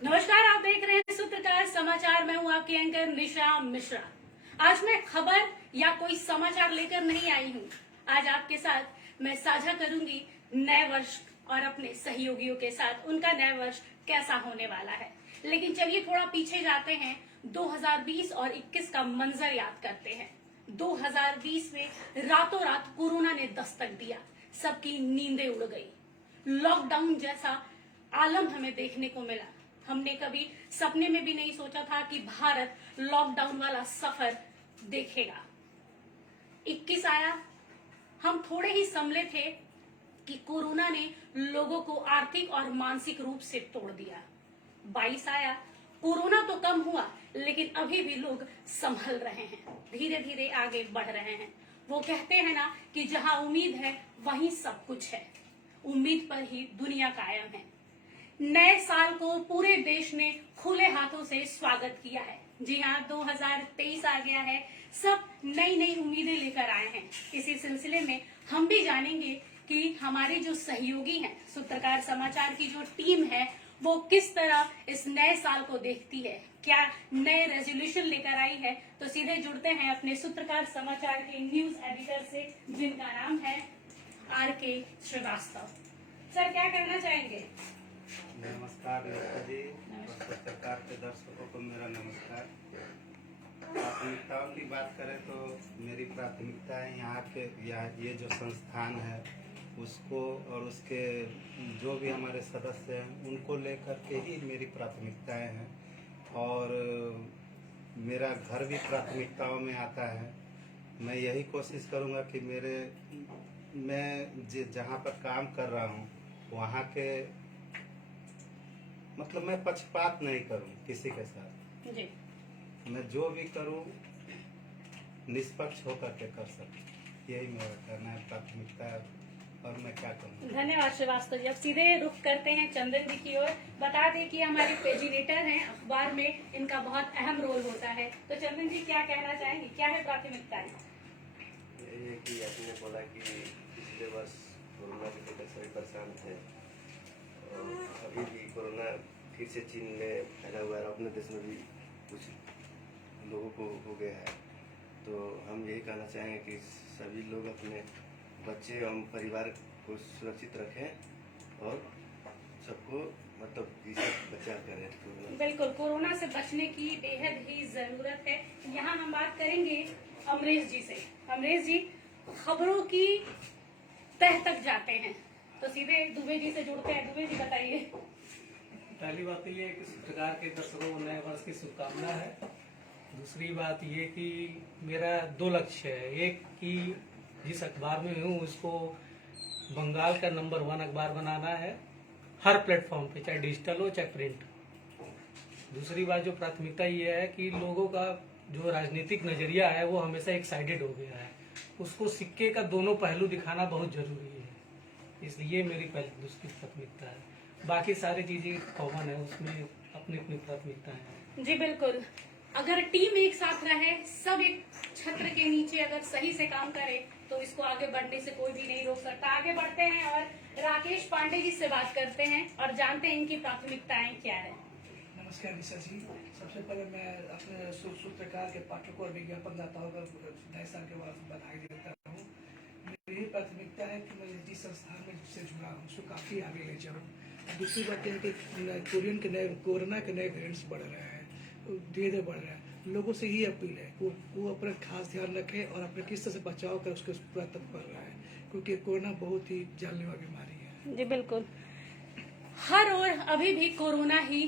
नमस्कार, आप देख रहे हैं सूत्रकार समाचार। मैं हूं आपकी एंकर निशा मिश्रा। आज मैं खबर या कोई समाचार लेकर नहीं आई हूं। आज आपके साथ मैं साझा करूंगी नए वर्ष और अपने सहयोगियों के साथ उनका नया वर्ष कैसा होने वाला है। लेकिन चलिए थोड़ा पीछे जाते हैं, 2020 और 21 का मंजर याद करते हैं। 2020 में रातों रात कोरोना ने दस्तक दिया, सबकी नींदें उड़ गई। लॉकडाउन जैसा आलम हमें देखने को मिला। हमने कभी सपने में भी नहीं सोचा था कि भारत लॉकडाउन वाला सफर देखेगा। 21 आया, हम थोड़े ही संभले थे कि कोरोना ने लोगों को आर्थिक और मानसिक रूप से तोड़ दिया। 22 आया, कोरोना तो कम हुआ लेकिन अभी भी लोग संभल रहे हैं, धीरे धीरे आगे बढ़ रहे हैं। वो कहते हैं ना कि जहां उम्मीद है वहीं सब कुछ है। उम्मीद पर ही दुनिया कायम है। नए साल को पूरे देश ने खुले हाथों से स्वागत किया है। जी हाँ, 2023 आ गया है। सब नई नई उम्मीदें लेकर आए हैं। इसी सिलसिले में हम भी जानेंगे कि हमारे जो सहयोगी हैं, सूत्रकार समाचार की जो टीम है, वो किस तरह इस नए साल को देखती है, क्या नए रेजोल्यूशन लेकर आई है। तो सीधे जुड़ते हैं अपने सूत्रकार समाचार के न्यूज एडिटर से, जिनका नाम है RK श्रीवास्तव। सर, क्या कहना चाहेंगे? नमस्कार निष्ठा जी, सरकार के दर्शकों को मेरा नमस्कार। प्राथमिकताओं की बात करें तो मेरी प्राथमिकता है यहाँ के ये जो संस्थान है उसको और उसके जो भी हमारे सदस्य हैं उनको लेकर के ही मेरी प्राथमिकताएं हैं। और मेरा घर भी प्राथमिकताओं में आता है। मैं यही कोशिश करूँगा कि मैं जहाँ पर काम कर रहा हूँ वहाँ के मतलब मैं पक्षपात नहीं करूं किसी के साथ जी। मैं जो भी करूं निष्पक्ष होकर के कर सकूं, यही मेरा कहना है, प्राथमिकता है। और मैं क्या करूं। धन्यवाद श्रीवास्तव जी। अब सीधे रुख करते हैं चंदन जी की ओर। बता दें कि हमारे पेजिनेटर हैं, अखबार में इनका बहुत अहम रोल होता है। तो चंदन जी क्या कहना चाहेंगे, क्या है प्राथमिकताएं? ये कि आपने बोला कि पिछले वर्ष कोरोना के लेकर सभी परेशान थे और अभी भी कोरोना फिर से चीन में फैला हुआ है और अपने देश में भी कुछ लोगों को हो गया है। तो हम यही कहना चाहेंगे कि सभी लोग अपने बच्चे एवं परिवार को सुरक्षित रखें और सबको मतलब इससे बचाव करें। बिल्कुल, कोरोना से बचने की बेहद ही जरूरत है। यहाँ हम बात करेंगे अमरेश जी से। अमरेश जी, खबरों की तह तक जाते हैं, तो सीधे दुबे जी से जुड़ते हैं। दुबे जी बताइए। पहली बात तो ये है कि सरकार के दर्शकों को नए वर्ष की शुभकामना है। दूसरी बात ये कि मेरा 2 लक्ष्य है। एक कि जिस अखबार में हूँ उसको बंगाल का नंबर 1 अखबार बनाना है, हर प्लेटफॉर्म पे, चाहे डिजिटल हो चाहे प्रिंट। दूसरी बात जो प्राथमिकता ये है कि लोगों का जो राजनीतिक नजरिया है वो हमेशा एक साइडेड हो गया है, उसको सिक्के का दोनों पहलू दिखाना बहुत जरूरी है। इसलिए मेरी पहली दूसरी प्राथमिकता है। बाकी सारी चीजें कॉमन है, उसमें अपनी अपनी प्राथमिकता है। जी बिल्कुल, अगर टीम एक साथ रहे, सब एक छत्र के नीचे अगर सही से काम करे तो इसको आगे बढ़ने से कोई भी नहीं रोक सकता। आगे बढ़ते हैं और राकेश पांडे जी से बात करते हैं और जानते हैं इनकी प्राथमिकताएं क्या है। नमस्कार निशा जी, सबसे पहले मैं अपने सूत्रकार के पाठकों और विज्ञापनदाताओं का नए साल के बाद बधाई देता हूँ। मेरी प्राथमिकता है कि मैं जिस संस्थान में से जुड़ा हूँ उसको काफ़ी आगे ले जाऊँ। दूसरी बात यह है कि कोरोना के नए वेरिएंट्स बढ़ रहे हैं, धीरे धीरे बढ़ रहे हैं। लोगों से ही अपील है वो अपना खास ध्यान रखें और अपने किस तरह से बचाव कर उसके पूरा तत्पर रहा है, क्योंकि कोरोना बहुत ही जानलेवा बीमारी है। जी बिल्कुल, हर ओर अभी भी कोरोना ही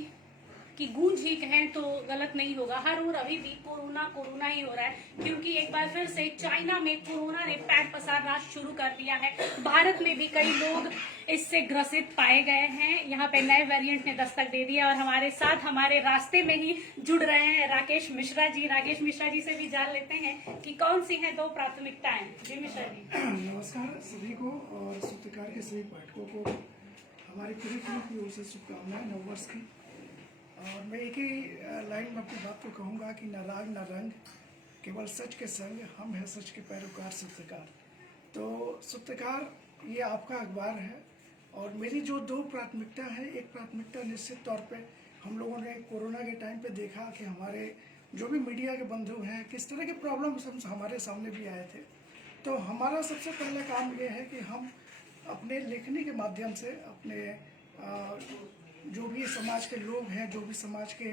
की गूंज ही कहें तो गलत नहीं होगा। हर ओर अभी भी कोरोना कोरोना ही हो रहा है, क्योंकि एक बार फिर से चाइना में कोरोना ने पैर पसारना शुरू कर दिया है। भारत में भी कई लोग इससे ग्रसित पाए गए हैं। यहाँ पे नए वेरिएंट ने दस्तक दे दिया और हमारे साथ हमारे रास्ते में ही जुड़ रहे हैं राकेश मिश्रा जी। राकेश मिश्रा जी से भी जान लेते हैं कि कौन सी हैं 2 प्राथमिकताएं। जी मिश्रा जी। नमस्कार सभी को और सूत्रकार के सभी पाठकों को हमारी पूरी टीम की ओर से शुभकामनाएं नववर्ष की। और मैं एक ही लाइन में अपनी बात को कहूँगा कि न राग न रंग, केवल सच के संग, हम हैं सच के पैरोकार सूत्रकार। तो सूत्रकार ये आपका अखबार है और मेरी जो 2 प्राथमिकता है, एक प्राथमिकता निश्चित तौर पे हम लोगों ने कोरोना के टाइम पे देखा कि हमारे जो भी मीडिया के बंधु हैं किस तरह के प्रॉब्लम्स हमारे सामने भी आए थे। तो हमारा सबसे पहला काम ये है कि हम अपने लेखनी के माध्यम से अपने जो भी समाज के लोग हैं, जो भी समाज के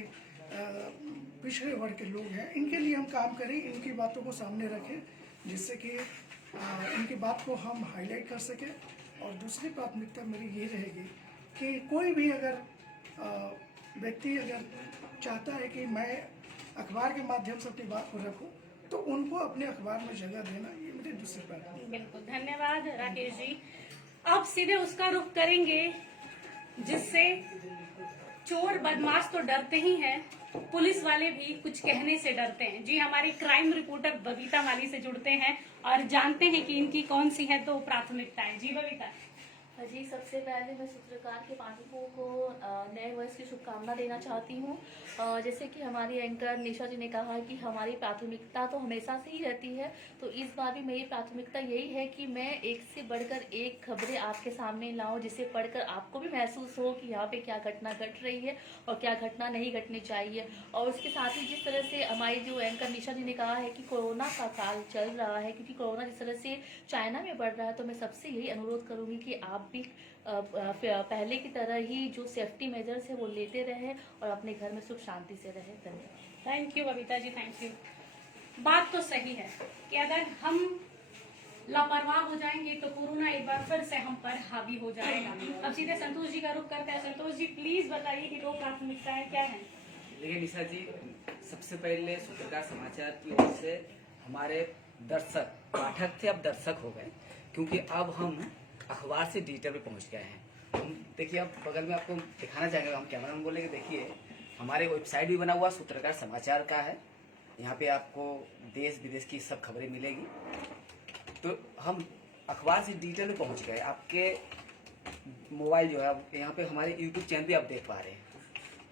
पिछड़े वर्ग के लोग हैं, इनके लिए हम काम करें, इनकी बातों को सामने रखें, जिससे कि इनकी बात को हम हाईलाइट कर सकें। और दूसरी प्राथमिकता मेरी ये रहेगी कि कोई भी अगर व्यक्ति अगर चाहता है कि मैं अखबार के माध्यम से अपनी बात को रखूं, तो उनको अपने अखबार में जगह देना, ये मेरी दूसरी प्राथमिकता। बिल्कुल, धन्यवाद राकेश जी। अब सीधे उसका रुख करेंगे जिससे चोर बदमाश तो डरते ही हैं, पुलिस वाले भी कुछ कहने से डरते हैं। जी, हमारी क्राइम रिपोर्टर बबीता माली से जुड़ते हैं और जानते हैं कि इनकी कौन सी है तो प्राथमिकताएं। जी बबीता। जी, सबसे पहले मैं सूत्रकार के पाठकों को नए वर्ष की शुभकामना देना चाहती हूँ। जैसे कि हमारी एंकर निशा जी ने कहा कि हमारी प्राथमिकता तो हमेशा से ही रहती है, तो इस बार भी मेरी प्राथमिकता यही है कि मैं एक से बढ़कर एक खबरें आपके सामने लाऊं, जिसे पढ़कर आपको भी महसूस हो कि यहाँ पे क्या घटना घट रही है और क्या घटना नहीं घटनी चाहिए। और उसके साथ ही जिस तरह से हमारी जो एंकर निशा जी ने कहा है कि कोरोना का काल चल रहा है, क्योंकि कोरोना जिस तरह से चाइना में बढ़ रहा है, तो मैं सबसे यही अनुरोध करूँगी कि आप भी पहले की तरह ही जो सेफ्टी मेजर्स है वो लेते रहे और अपने घर में सुख शांति से रहे। धन्यवाद। Thank you Babita ji, thank you. बात तो सही है कि अगर हम लापरवाह हो जाएंगे तो कोरोना एक बार फिर से हम पर हावी हो जाएगा। अब सीधे संतोष जी का रुख करते हैं। संतोष जी, प्लीज बताइए कि दो प्राथमिकताएं क्या हैं। देखिए निशा जी, सबसे पहले सूत्रकार समाचार की ओर से हमारे दर्शक, पाठक थे अब दर्शक हो गए, क्योंकि अब हम अखबार से डिजिटल पे पहुंच गए हैं। हम देखिए, अब बगल में आपको दिखाना चाहेंगे, हम कैमरा में बोलेंगे, देखिए हमारे वेबसाइट भी बना हुआ सूत्रकार समाचार का है। यहाँ पे आपको देश विदेश की सब खबरें मिलेगी। तो हम अखबार से डिजिटल में पहुंच गए। आपके मोबाइल जो है, यहाँ पे हमारे यूट्यूब चैनल भी आप देख पा रहे हैं।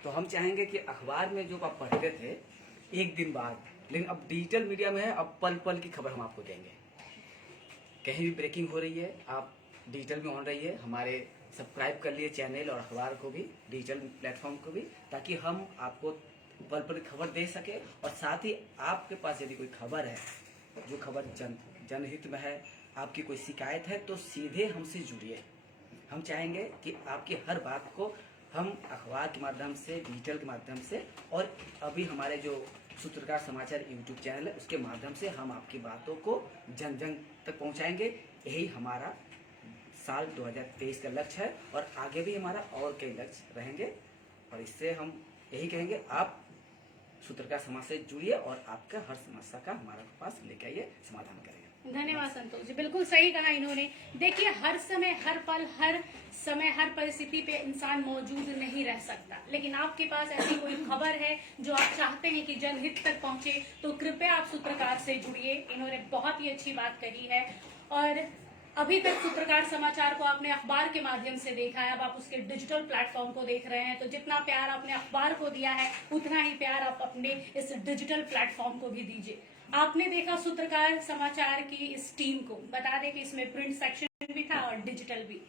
तो हम चाहेंगे कि अखबार में जो आप पढ़ते थे एक दिन बाद, लेकिन अब डिजिटल मीडिया में है, अब पल पल की खबर हम आपको देंगे। कहीं भी ब्रेकिंग हो रही है, आप डिजिटल में ऑन रही है, हमारे सब्सक्राइब कर लिए चैनल और अखबार को भी, डिजिटल प्लेटफॉर्म को भी, ताकि हम आपको पल पल खबर दे सके। और साथ ही आपके पास यदि कोई खबर है, जो खबर जनहित में है, आपकी कोई शिकायत है, तो सीधे हमसे जुड़िए। हम चाहेंगे कि आपकी हर बात को हम अखबार के माध्यम से, डिजिटल के माध्यम से, और अभी हमारे जो सूत्रकार समाचार यूट्यूब चैनल है उसके माध्यम से हम आपकी बातों को जन जन तक पहुंचाएंगे। यही हमारा साल 2023 का लक्ष्य है और आगे भी हमारा और कई लक्ष्य रहेंगे। और इससे हम यही कहेंगे, आप सूत्रकार समाज से जुड़िए और आपका हर समस्या का हमारे पास लेके आइए, समाधान करेंगे। धन्यवाद संतोष जी, बिल्कुल सही कहा इन्होंने। देखिए, हर समय, हर पल, हर समय, हर परिस्थिति पे इंसान मौजूद नहीं रह सकता, लेकिन आपके पास ऐसी कोई खबर है जो आप चाहते हैं कि जनहित तक पहुंचे, तो कृपया आप सूत्रकार से जुड़िए। इन्होंने बहुत ही अच्छी बात कही है। और अभी तक सूत्रकार समाचार को आपने अखबार के माध्यम से देखा है, अब आप उसके डिजिटल प्लेटफॉर्म को देख रहे हैं। तो जितना प्यार आपने अखबार को दिया है, उतना ही प्यार आप अपने इस डिजिटल प्लेटफॉर्म को भी दीजिए। आपने देखा सूत्रकार समाचार की इस टीम को, बता दें कि इसमें प्रिंट सेक्शन भी था और डिजिटल भी,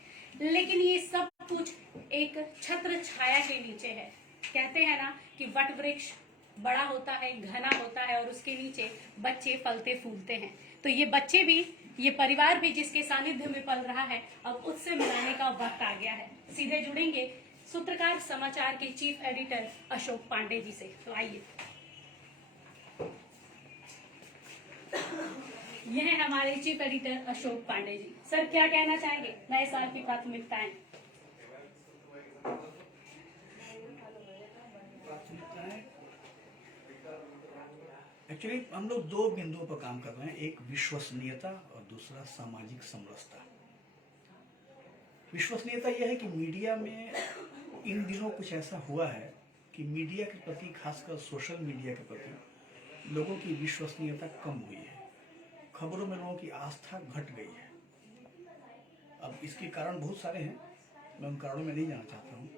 लेकिन ये सब कुछ एक छत्र छाया के नीचे है। कहते हैं ना कि वट वृक्ष बड़ा होता है, घना होता है, और उसके नीचे बच्चे फलते फूलते हैं। तो ये बच्चे भी, ये परिवार भी जिसके सानिध्य में पल रहा है, अब उससे मिलाने का वक्त आ गया है। सीधे जुड़ेंगे सूत्रकार समाचार के चीफ एडिटर अशोक पांडे जी से। तो आइए, यह है हमारे chief editor Ashok Pandey ji. Sir, क्या कहना चाहेंगे नए साल की प्राथमिकताएं? एक्चुअली हम लोग दो बिंदुओं पर काम कर रहे हैं, एक विश्वसनीयता और दूसरा सामाजिक समरसता। विश्वसनीयता यह है कि मीडिया में इन दिनों कुछ ऐसा हुआ है कि मीडिया के प्रति, खासकर सोशल मीडिया के प्रति, लोगों की विश्वसनीयता कम हुई है। खबरों में लोगों की आस्था घट गई है। अब इसके कारण बहुत सारे हैं, मैं उन कारणों में नहीं जाना चाहता हूँ,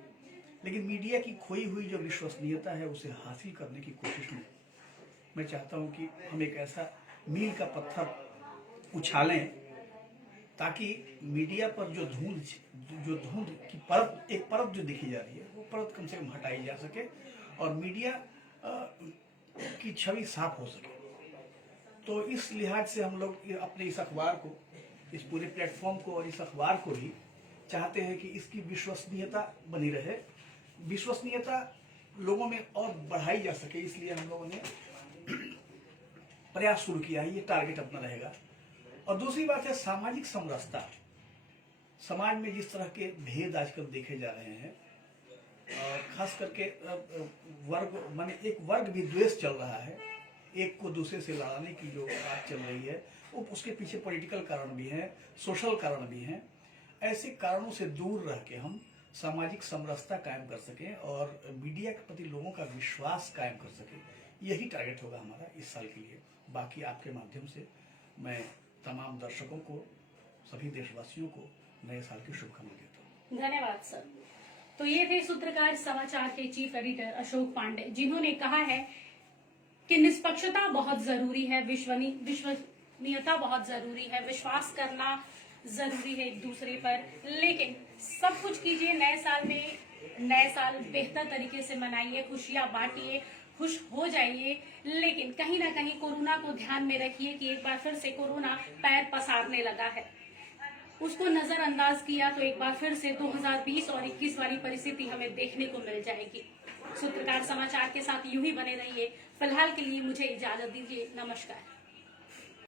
लेकिन मीडिया की खोई हुई जो विश्वसनीयता है उसे हासिल करने की कोशिश में मैं चाहता हूं कि हम एक ऐसा मील का पत्थर उछालें ताकि मीडिया पर जो धुंध की परत, एक परत जो दिखी जा रही है, वो परत कम से कम हटाई जा सके और मीडिया की छवि साफ हो सके। तो इस लिहाज से हम लोग अपने इस अखबार को, इस पूरे प्लेटफॉर्म को और इस अखबार को भी चाहते हैं कि इसकी विश्वसनीयता बनी रहे, विश्वसनीयता लोगों में और बढ़ाई जा सके। इसलिए हम लोगों ने प्रयास शुरू किया है, ये टारगेट अपना रहेगा। और दूसरी बात है सामाजिक समरसता। समाज में जिस तरह के भेद आजकल देखे जा रहे हैं, खास करके वर्ग, माने एक वर्ग भी द्वेष चल रहा है, एक को दूसरे से लड़ाने की जो बात चल रही है, वो उसके पीछे पॉलिटिकल कारण भी हैं, सोशल कारण भी हैं। ऐसे कारणों से दूर रह के हम सामाजिक समरसता कायम कर सकें और मीडिया के प्रति लोगों का विश्वास कायम कर सकें, यही टारगेट होगा हमारा इस साल के लिए। बाकी आपके माध्यम से मैं तमाम दर्शकों को, सभी देशवासियों को नए साल की शुभकामनाएं देता हूँ। धन्यवाद सर। तो ये थे सूत्रकार समाचार के चीफ एडिटर अशोक पांडे, जिन्होंने कहा है कि निष्पक्षता बहुत जरूरी है, विश्वसनीयता बहुत जरूरी है, विश्वास करना जरूरी है एक दूसरे पर, लेकिन सब कुछ कीजिए नए साल में, नए साल बेहतर तरीके से मनाइए, खुशियां बांटिए, खुश हो जाइए, लेकिन कहीं ना कहीं कोरोना को ध्यान में रखिए कि एक बार फिर से कोरोना पैर पसारने लगा है। उसको नजरअंदाज किया तो एक बार फिर से 2020 और 21 वाली परिस्थिति हमें देखने को मिल जाएगी। सूत्रकार समाचार के साथ यूं ही बने रहिए। फिलहाल के लिए मुझे इजाजत दीजिए। नमस्कार।